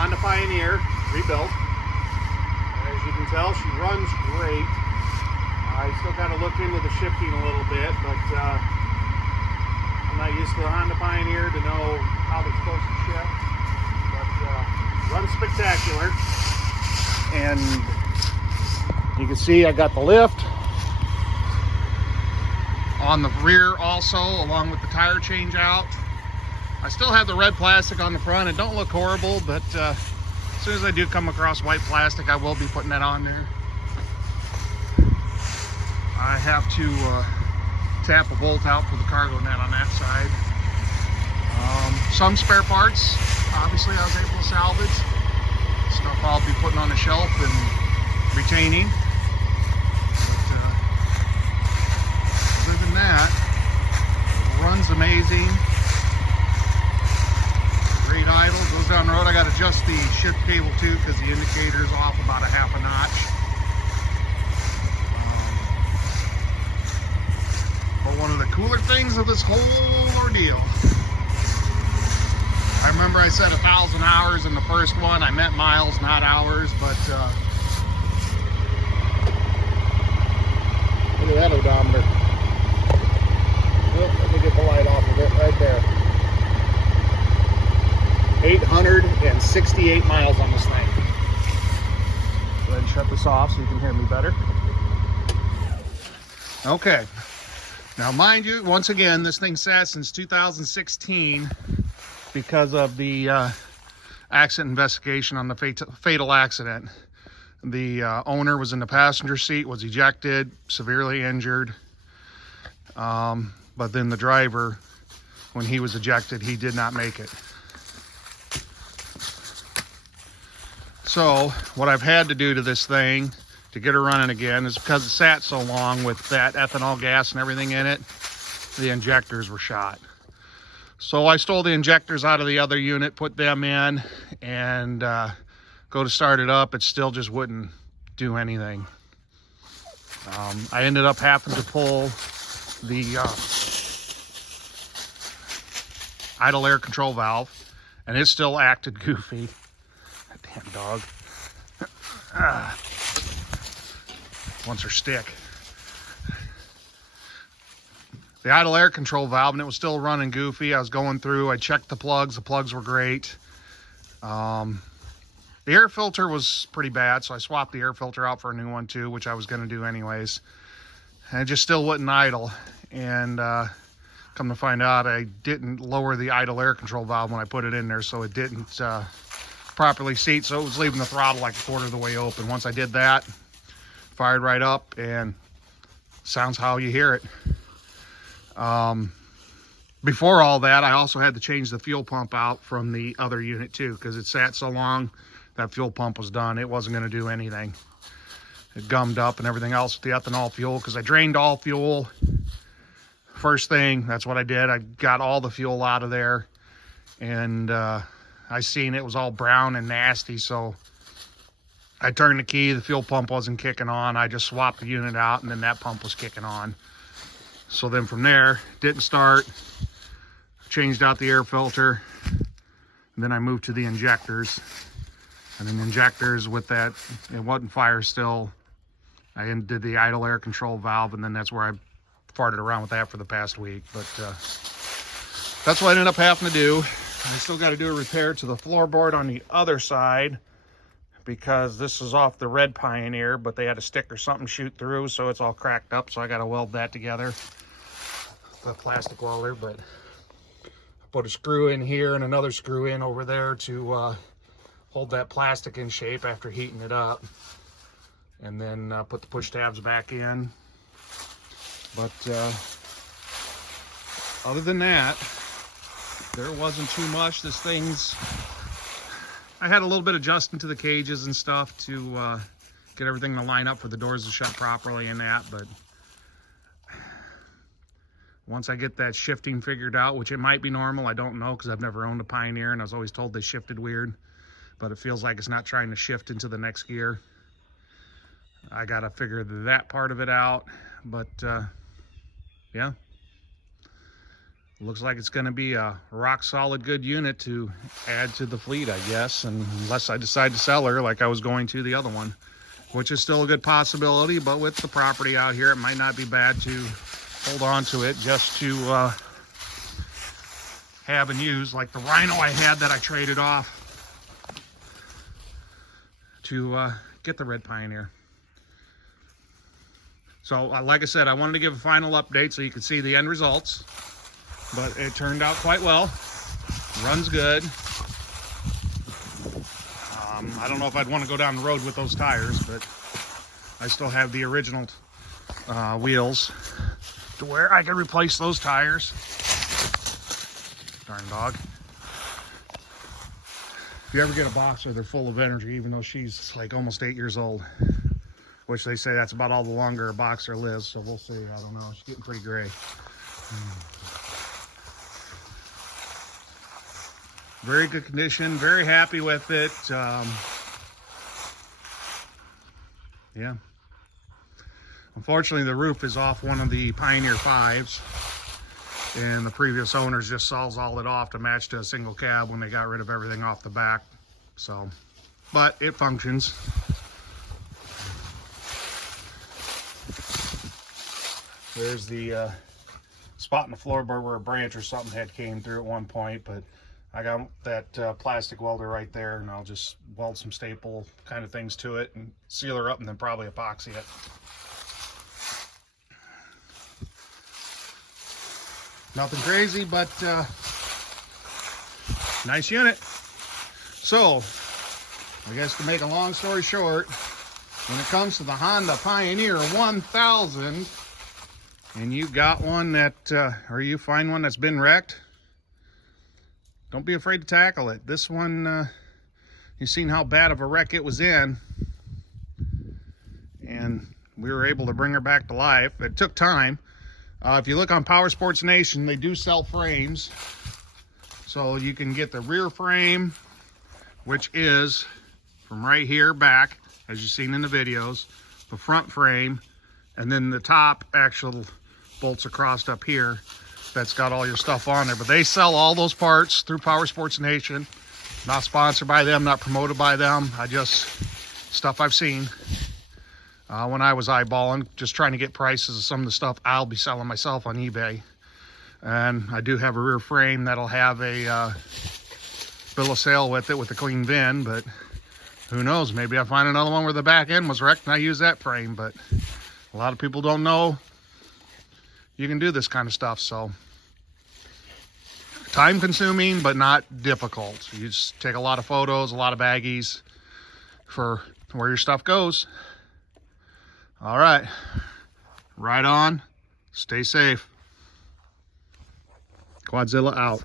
Honda Pioneer, rebuilt. As you can tell, she runs great. I still got to look into the shifting a little bit, but I'm not used to the Honda Pioneer to know how they're supposed to shift. But runs spectacular. And you can see I got the lift on the rear also, along with the tire change out. I still have the red plastic on the front. It don't look horrible, but as soon as I do come across white plastic, I will be putting that on there. I have to tap a bolt out for the cargo net on that side. Some spare parts, obviously, I was able to salvage. Stuff I'll be putting on the shelf and retaining. But other than that, it runs amazing. Great idle, goes down the road. I got to adjust the shift cable too because the indicator is off about a half a notch. But one of the cooler things of this whole ordeal, I remember I said 1,000 hours in the first one. I meant miles, not hours, but look at that odometer. Oh, let me get the light off of it right there. 868 miles on this thing. Go ahead and shut this off so you can hear me better. Okay. Now, mind you, once again, this thing sat since 2016 because of the accident investigation on the fatal accident. The owner was in the passenger seat, was ejected, severely injured. But then the driver, when he was ejected, he did not make it. So what I've had to do to this thing to get her running again is because it sat so long with that ethanol gas and everything in it, the injectors were shot. So I stole the injectors out of the other unit, put them in, and go to start it up. It still just wouldn't do anything. I ended up having to pull the idle air control valve, and it still acted goofy. Damn dog. Wants her stick. The idle air control valve, and it was still running goofy. I was going through, I checked the plugs were great. The air filter was pretty bad, so I swapped the air filter out for a new one too, which I was going to do anyways. And it just still wouldn't idle. And come to find out, I didn't lower the idle air control valve when I put it in there, so it didn't properly seat, so it was leaving the throttle like a quarter of the way open. Once I did that, fired right up, and sounds how you hear it. Before all that, I also had to change the fuel pump out from the other unit too, because it sat so long, that fuel pump was done. It wasn't going to do anything. It gummed up and everything else with the ethanol fuel, because I drained all fuel. First thing, that's what I did. I got all the fuel out of there, and I seen it was all brown and nasty, so I turned the key. The fuel pump wasn't kicking on. I just swapped the unit out, and then that pump was kicking on. So then from there, didn't start. Changed out the air filter, and then I moved to the injectors. And then the injectors with that, it wasn't fire still. I did the idle air control valve, and then that's where I farted around with that for the past week. But that's what I ended up having to do. I still got to do a repair to the floorboard on the other side, because this is off the red Pioneer, but they had a stick or something shoot through, so it's all cracked up. So I got to weld that together, the plastic welder. But I put a screw in here and another screw in over there to hold that plastic in shape after heating it up, and then put the push tabs back in. But other than that, there wasn't too much. This thing's, I had a little bit of adjusting to the cages and stuff to get everything to line up for the doors to shut properly and that, but once I get that shifting figured out, which it might be normal, I don't know, because I've never owned a Pioneer and I was always told they shifted weird, but it feels like it's not trying to shift into the next gear. I got to figure that part of it out, but yeah. looks like it's going to be a rock solid good unit to add to the fleet, I guess, unless I decide to sell her like I was going to the other one, which is still a good possibility. But with the property out here, it might not be bad to hold on to it just to have and use, like the Rhino I had that I traded off to get the Red Pioneer. So like I said, I wanted to give a final update so you could see the end results, but it turned out quite well. Runs good. I don't know if I'd want to go down the road with those tires, but I still have the original wheels to where I could replace those tires. Darn dog. If you ever get a boxer, they're full of energy, even though she's like almost 8 years old, which they say that's about all the longer a boxer lives. So we'll see. I don't know. She's getting pretty gray. Very good condition. Very happy with it. Yeah. Unfortunately, the roof is off one of the Pioneer 5s. And the previous owners just sawzalled it off to match to a single cab when they got rid of everything off the back. So, but it functions. There's the spot in the floorboard where a branch or something had came through at one point, but I got that plastic welder right there, and I'll just weld some staple kind of things to it and seal her up, and then probably epoxy it. Nothing crazy, but nice unit. So, I guess to make a long story short, when it comes to the Honda Pioneer 1000, and you got one that, or you find one that's been wrecked, don't be afraid to tackle it. This one, you've seen how bad of a wreck it was in, and we were able to bring her back to life. It took time. If you look on Power Sports Nation, they do sell frames. So you can get the rear frame, which is from right here back, as you've seen in the videos, the front frame, and then the top actual bolts across up here. That's got all your stuff on there. But they sell all those parts through Power Sports Nation. Not sponsored by them, not promoted by them. Stuff I've seen. When I was eyeballing, just trying to get prices of some of the stuff I'll be selling myself on eBay. And I do have a rear frame that'll have a bill of sale with it with a clean VIN, but who knows, maybe I find another one where the back end was wrecked and I use that frame. But a lot of people don't know you can do this kind of stuff. So time consuming, but not difficult. You just take a lot of photos, a lot of baggies for where your stuff goes. All right, right on. Stay safe. Quadzilla out.